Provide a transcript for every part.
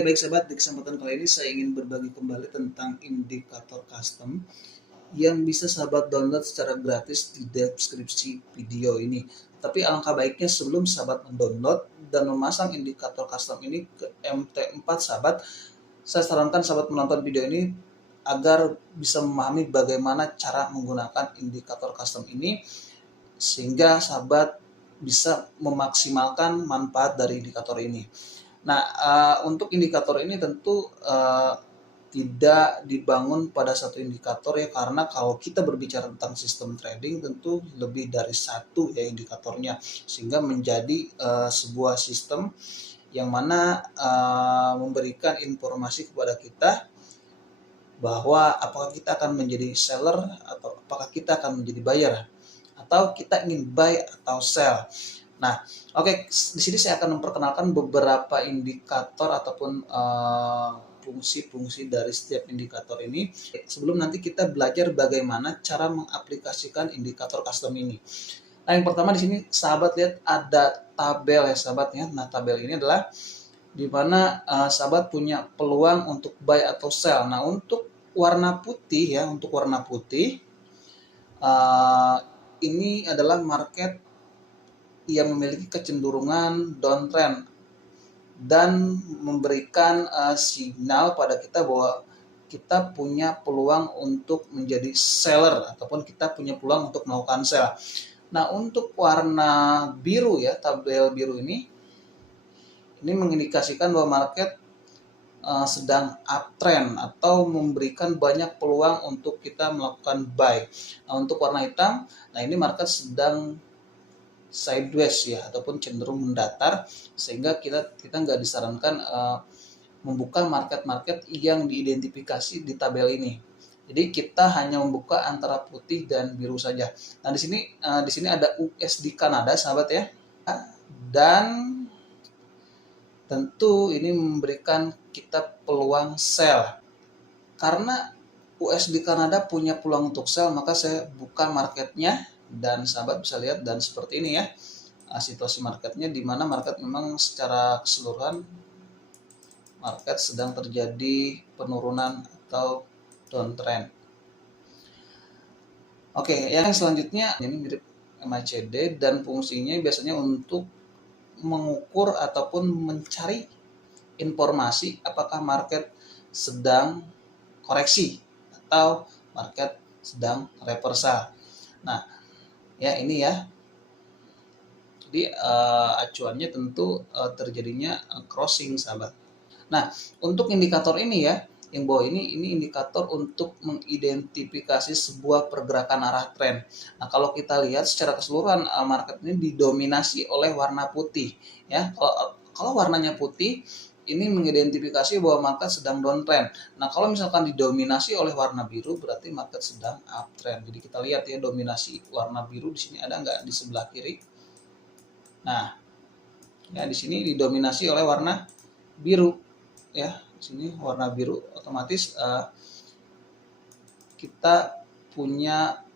Oke, baik sahabat, di kesempatan kali ini saya ingin berbagi kembali tentang indikator custom yang bisa sahabat download secara gratis di deskripsi video ini. Tapi alangkah baiknya sebelum sahabat mendownload dan memasang indikator custom ini ke MT4 sahabat, saya sarankan sahabat menonton video ini agar bisa memahami bagaimana cara menggunakan indikator custom ini sehingga sahabat bisa memaksimalkan manfaat dari indikator ini. Nah, untuk indikator ini tentu tidak dibangun pada satu indikator ya, karena kalau kita berbicara tentang sistem trading tentu lebih dari satu ya indikatornya, sehingga menjadi sebuah sistem yang mana memberikan informasi kepada kita bahwa apakah kita akan menjadi seller atau apakah kita akan menjadi buyer, atau kita ingin buy atau sell. Nah, oke, di sini saya akan memperkenalkan beberapa indikator ataupun fungsi-fungsi dari setiap indikator ini. Sebelum nanti kita belajar bagaimana cara mengaplikasikan indikator custom ini. Nah, yang pertama di sini sahabat lihat ada tabel ya sahabat ya. Nah, tabel ini adalah di mana sahabat punya peluang untuk buy atau sell. Nah, untuk warna putih ya, ini adalah market yang memiliki kecenderungan downtrend dan memberikan signal pada kita bahwa kita punya peluang untuk menjadi seller ataupun kita punya peluang untuk melakukan sell. Nah, untuk warna biru ya, tabel biru ini mengindikasikan bahwa market sedang uptrend atau memberikan banyak peluang untuk kita melakukan buy. Nah, untuk warna hitam, nah ini market sedang sideways ya ataupun cenderung mendatar, sehingga kita nggak disarankan membuka market-market yang diidentifikasi di tabel ini. Jadi kita hanya membuka antara putih dan biru saja. Nah, di sini ada USD Kanada sahabat ya. Dan tentu ini memberikan kita peluang sell. Karena USD Kanada punya peluang untuk sell, maka saya buka marketnya. Dan sahabat bisa lihat dan seperti ini ya situasi marketnya, di mana market memang secara keseluruhan market sedang terjadi penurunan atau downtrend. Oke, yang selanjutnya ini mirip MACD dan fungsinya biasanya untuk mengukur ataupun mencari informasi apakah market sedang koreksi atau market sedang reversal. Nah, ya ini ya, jadi acuannya tentu terjadinya crossing sahabat. Nah, untuk indikator ini ya, yang bawah ini indikator untuk mengidentifikasi sebuah pergerakan arah tren. Nah, kalau kita lihat secara keseluruhan market ini didominasi oleh warna putih ya. Kalau warnanya putih ini mengidentifikasi bahwa market sedang downtrend. Nah, kalau misalkan didominasi oleh warna biru berarti market sedang uptrend. Jadi kita lihat ya, dominasi warna biru di sini ada nggak di sebelah kiri? Nah, ya di sini didominasi oleh warna biru ya. Di sini warna biru, otomatis kita punya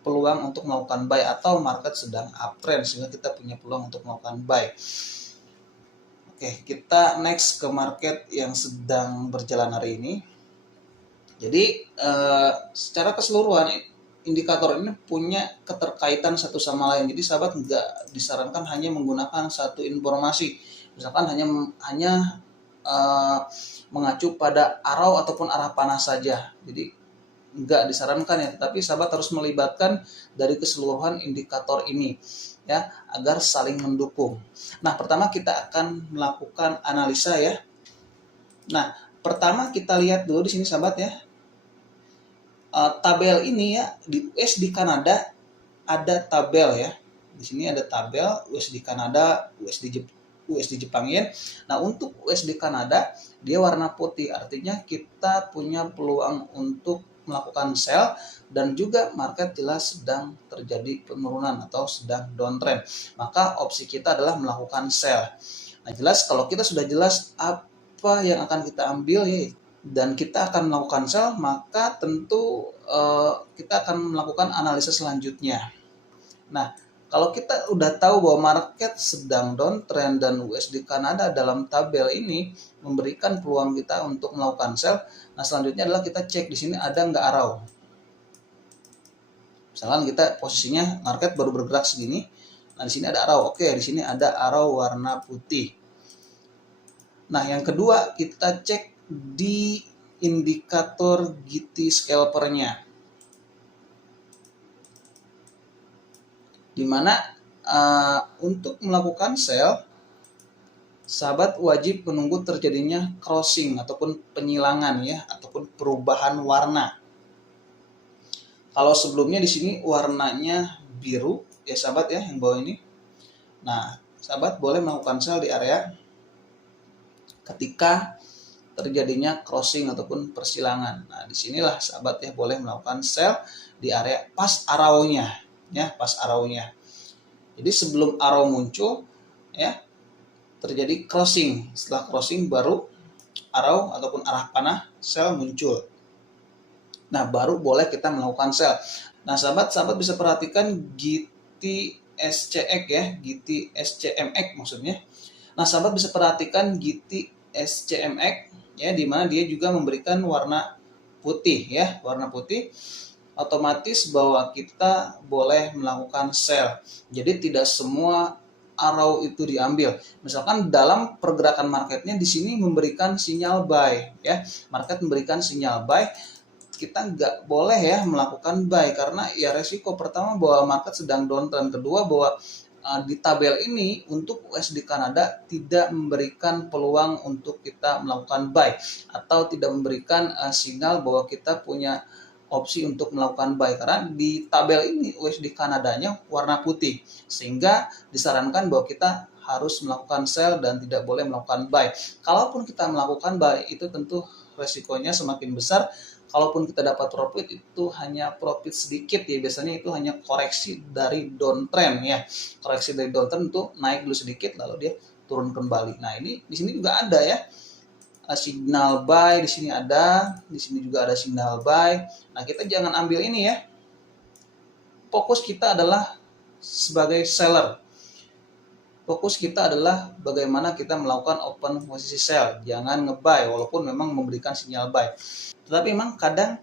peluang untuk melakukan buy atau market sedang uptrend, sehingga kita punya peluang untuk melakukan buy. Oke, kita next ke market yang sedang berjalan hari ini. Jadi secara keseluruhan indikator ini punya keterkaitan satu sama lain. Jadi sahabat nggak disarankan hanya menggunakan satu informasi. Misalkan hanya mengacu pada arrow ataupun arah panah saja. Jadi nggak disarankan ya, tapi sahabat harus melibatkan dari keseluruhan indikator ini ya, agar saling mendukung. Nah, pertama kita akan melakukan analisa ya. Nah, pertama kita lihat dulu di sini sahabat ya. Tabel ini ya, di USD Kanada ada tabel ya. Di sini ada tabel USD Kanada, USD Jepang Yen. Nah, untuk USD Kanada dia warna putih, artinya kita punya peluang untuk melakukan sell, dan juga market jelas sedang terjadi penurunan atau sedang downtrend. Maka opsi kita adalah melakukan sell. Nah, jelas kalau kita sudah jelas apa yang akan kita ambil ya, dan kita akan melakukan sell, maka tentu kita akan melakukan analisa selanjutnya. Nah, Kalau kita udah tahu bahwa market sedang downtrend dan USD Kanada dalam tabel ini memberikan peluang kita untuk melakukan sell, nah selanjutnya adalah kita cek di sini ada nggak arrow. Misalkan kita posisinya market baru bergerak segini, nah di sini ada arrow. Oke, di sini ada arrow warna putih. Nah, yang kedua kita cek di indikator GT scalper-nya. Dimana untuk melakukan sell, sahabat wajib menunggu terjadinya crossing ataupun penyilangan ya, ataupun perubahan warna. Kalau sebelumnya di sini warnanya biru ya sahabat ya, yang bawah ini. Nah, sahabat boleh melakukan sell di area ketika terjadinya crossing ataupun persilangan. Nah, disinilah sahabat ya boleh melakukan sell di area pas arrow-nya ya, pas arrow-nya. Jadi sebelum arrow muncul ya terjadi crossing. Setelah crossing baru arrow ataupun arah panah sell muncul. Nah, baru boleh kita melakukan sell. Nah, sahabat bisa perhatikan GTSCX ya, GTSCMX maksudnya. Nah, sahabat bisa perhatikan GTSCMX ya, di mana dia juga memberikan warna putih ya, warna putih. Otomatis bahwa kita boleh melakukan sell. Jadi tidak semua arrow itu diambil. Misalkan dalam pergerakan marketnya di sini memberikan sinyal buy ya, market memberikan sinyal buy, kita nggak boleh ya melakukan buy karena ya resiko pertama bahwa market sedang downtrend, kedua bahwa di tabel ini untuk USD Kanada tidak memberikan peluang untuk kita melakukan buy atau tidak memberikan sinyal bahwa kita punya opsi untuk melakukan buy karena di tabel ini USD Kanadanya warna putih, sehingga disarankan bahwa kita harus melakukan sell dan tidak boleh melakukan buy. Kalaupun kita melakukan buy itu tentu resikonya semakin besar. Kalaupun kita dapat profit itu hanya profit sedikit ya, biasanya itu hanya koreksi dari downtrend ya. Koreksi dari downtrend itu naik dulu sedikit lalu dia turun kembali. Nah, ini di sini juga ada ya. Signal buy di sini ada, di sini juga ada signal buy. Nah, kita jangan ambil ini ya. Fokus kita adalah sebagai seller. Fokus kita adalah bagaimana kita melakukan open posisi sell. Jangan nge-buy walaupun memang memberikan sinyal buy. Tetapi memang kadang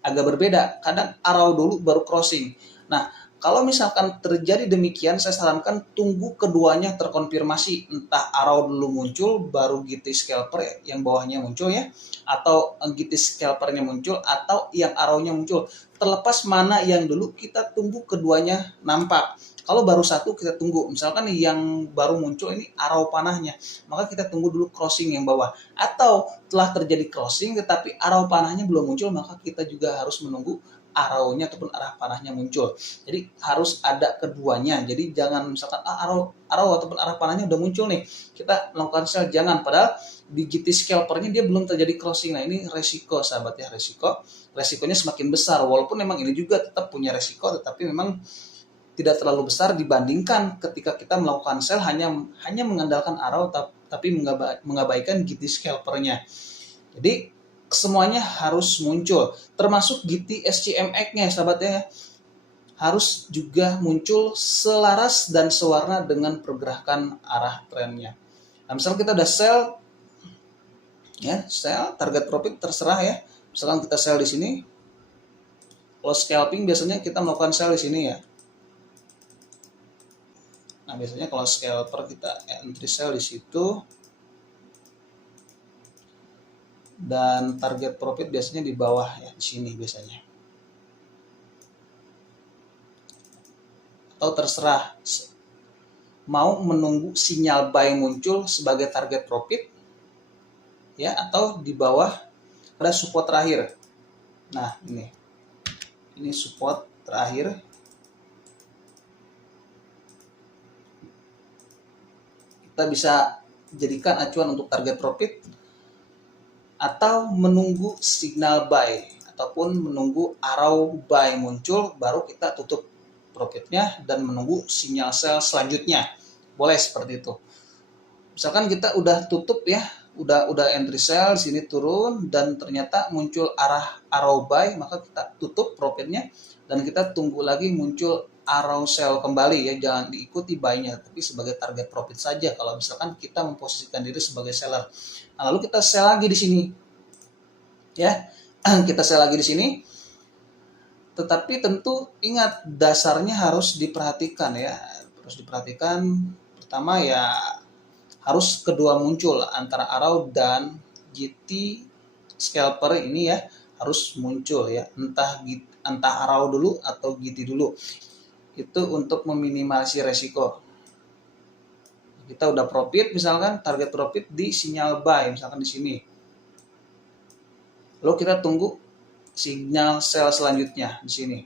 agak berbeda. Kadang arrow dulu baru crossing. Nah, kalau misalkan terjadi demikian, saya sarankan tunggu keduanya terkonfirmasi. Entah arrow dulu muncul, baru GT scalper yang bawahnya muncul ya. Atau GT scalpernya muncul, atau yang arrow-nya muncul. Terlepas mana yang dulu, kita tunggu keduanya nampak. Kalau baru satu kita tunggu, misalkan yang baru muncul ini arrow panahnya, maka kita tunggu dulu crossing yang bawah. Atau telah terjadi crossing tetapi arrow panahnya belum muncul, maka kita juga harus menunggu arrow-nya ataupun arah panahnya muncul. Jadi harus ada keduanya. Jadi jangan misalkan arrow ataupun arah panahnya udah muncul nih, kita melakukan sell, jangan. Padahal di GT scalper-nya dia belum terjadi crossing. Nah, ini resiko sahabat ya, resikonya semakin besar. Walaupun memang ini juga tetap punya resiko, tetapi memang tidak terlalu besar dibandingkan ketika kita melakukan sell hanya mengandalkan arrow tapi mengabaikan GT scalper-nya. Jadi semuanya harus muncul, termasuk GT SCMX-nya sahabat ya, harus juga muncul selaras dan sewarna dengan pergerakan arah trennya. Nah, misalnya kita udah sell ya, sell target profit terserah ya. Misalkan kita sell di sini, kalau scalping biasanya kita melakukan sell di sini ya. Nah, biasanya kalau scalper kita entry sell di situ, dan target profit biasanya di bawah ya, di sini biasanya. Atau terserah mau menunggu sinyal buy muncul sebagai target profit ya, atau di bawah ada support terakhir. Nah, ini support terakhir. Kita bisa jadikan acuan untuk target profit atau menunggu signal buy ataupun menunggu arrow buy muncul baru kita tutup profitnya dan menunggu sinyal sell selanjutnya. Boleh seperti itu. Misalkan kita udah tutup ya, udah entry sell sini turun dan ternyata muncul arah arrow buy, maka kita tutup profitnya dan kita tunggu lagi muncul arrow sell kembali ya, jangan diikuti buy-nya, tapi sebagai target profit saja kalau misalkan kita memposisikan diri sebagai seller. Nah, lalu kita sell lagi di sini. Ya. Kita sell lagi di sini. Tetapi tentu ingat dasarnya harus diperhatikan ya. Harus diperhatikan pertama ya harus kedua muncul antara arrow dan GT scalper ini ya, harus muncul ya, entah arrow dulu atau GT dulu. Itu untuk meminimalisir resiko. Kita udah profit misalkan, target profit di sinyal buy misalkan di sini. Lalu kita tunggu sinyal sell selanjutnya di sini.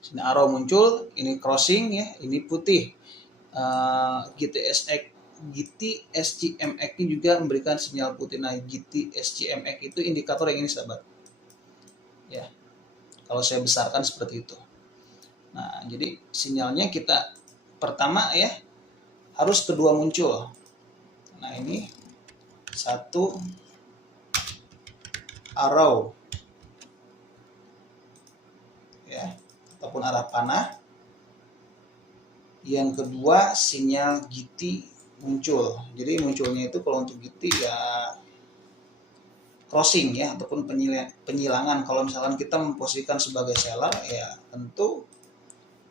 Sini arrow muncul, ini crossing ya, ini putih. GTSCMX ini juga memberikan sinyal putih. Nah, GTSCMX itu indikator yang ini sahabat. Ya. Kalau saya besarkan seperti itu. Nah, jadi sinyalnya kita pertama ya harus kedua muncul. Nah, ini satu arrow ya, ataupun arah panah. Yang kedua sinyal GT muncul. Jadi munculnya itu kalau untuk GT ya crossing ya, ataupun penyilangan. Kalau misalkan kita memposisikan sebagai seller ya tentu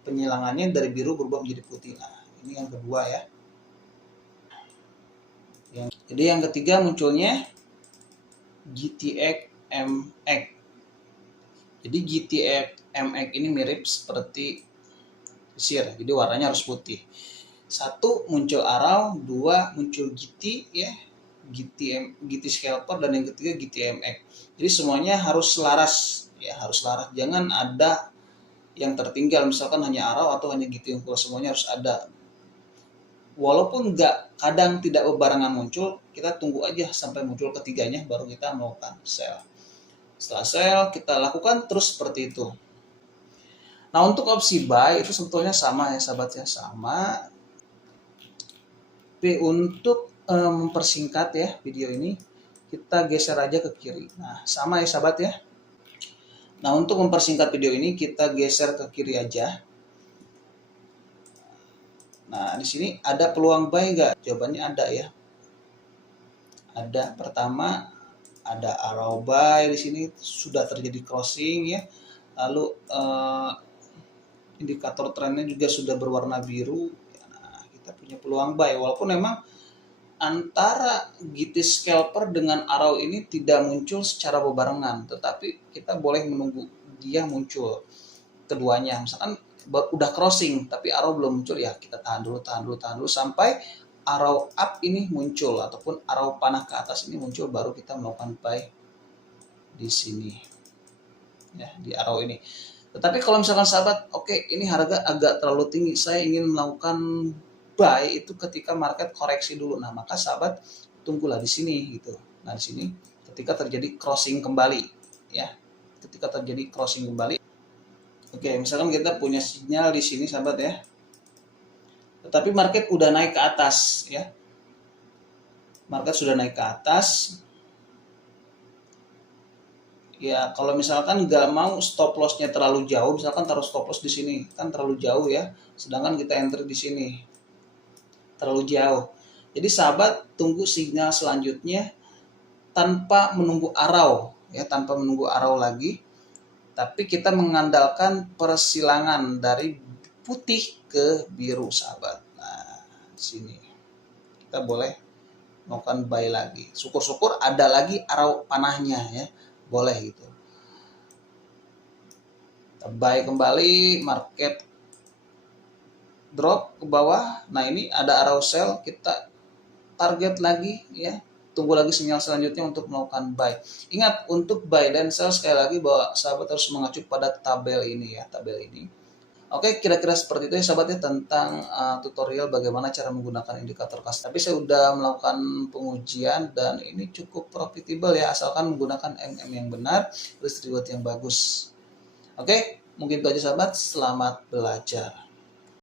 penyilangannya dari biru berubah menjadi putih. Nah, ini yang kedua ya. Jadi yang ketiga munculnya GTXMX. Jadi GTXMX ini mirip seperti sisir, jadi warnanya harus putih. Satu muncul arrow, dua muncul GT ya, GT scalper, dan yang ketiga GTMX. Jadi semuanya harus selaras ya, harus selaras. Jangan ada yang tertinggal, misalkan hanya arrow atau hanya GT unggul, semuanya harus ada. Walaupun kadang tidak berbarengan muncul, kita tunggu aja sampai muncul ketiganya baru kita melakukan sell. Setelah sell kita lakukan terus seperti itu. Nah, untuk opsi buy itu sebetulnya sama ya sahabat ya, sama. Tapi untuk mempersingkat ya video ini, kita geser aja ke kiri. Nah, sama ya sahabat ya. Nah, untuk mempersingkat video ini kita geser ke kiri aja. Nah, di sini ada peluang buy nggak? Jawabannya ada ya. Ada. Pertama ada arrow buy di sini, sudah terjadi crossing ya. Lalu indikator trennya juga sudah berwarna biru. Nah, kita punya peluang buy walaupun memang antara GT scalper dengan arrow ini tidak muncul secara berbarengan, tetapi kita boleh menunggu dia muncul keduanya. Misalkan udah crossing tapi arrow belum muncul ya, kita tahan dulu sampai arrow up ini muncul ataupun arrow panah ke atas ini muncul, baru kita melakukan buy di sini ya, di arrow ini. Tetapi kalau misalkan sahabat, oke, ini harga agak terlalu tinggi, saya ingin melakukan buy itu ketika market koreksi dulu. Nah, maka sahabat tunggulah di sini gitu. Nah, di sini ketika terjadi crossing kembali ya. Ketika terjadi crossing kembali. Oke, misalkan kita punya sinyal di sini sahabat ya. Tetapi market udah naik ke atas ya. Market sudah naik ke atas. Ya, kalau misalkan nggak mau stop loss-nya terlalu jauh, misalkan taruh stop loss di sini, kan terlalu jauh ya. Sedangkan kita enter di sini, terlalu jauh. Jadi sahabat tunggu sinyal selanjutnya tanpa menunggu arrow ya, tanpa menunggu arrow lagi. Tapi kita mengandalkan persilangan dari putih ke biru sahabat. Nah, di sini kita boleh melakukan buy lagi. Syukur-syukur ada lagi arrow panahnya ya. Boleh gitu. Kita buy kembali, market drop ke bawah. Nah, ini ada arrow sell, kita target lagi ya. Tunggu lagi sinyal selanjutnya untuk melakukan buy. Ingat, untuk buy dan sell sekali lagi bahwa sahabat harus mengacu pada tabel ini ya, tabel ini. Oke, kira-kira seperti itu ya sahabatnya tentang tutorial bagaimana cara menggunakan indikator custom. Tapi saya sudah melakukan pengujian dan ini cukup profitable ya, asalkan menggunakan MM yang benar, risk reward yang bagus. Oke, mungkin itu aja sahabat, selamat belajar.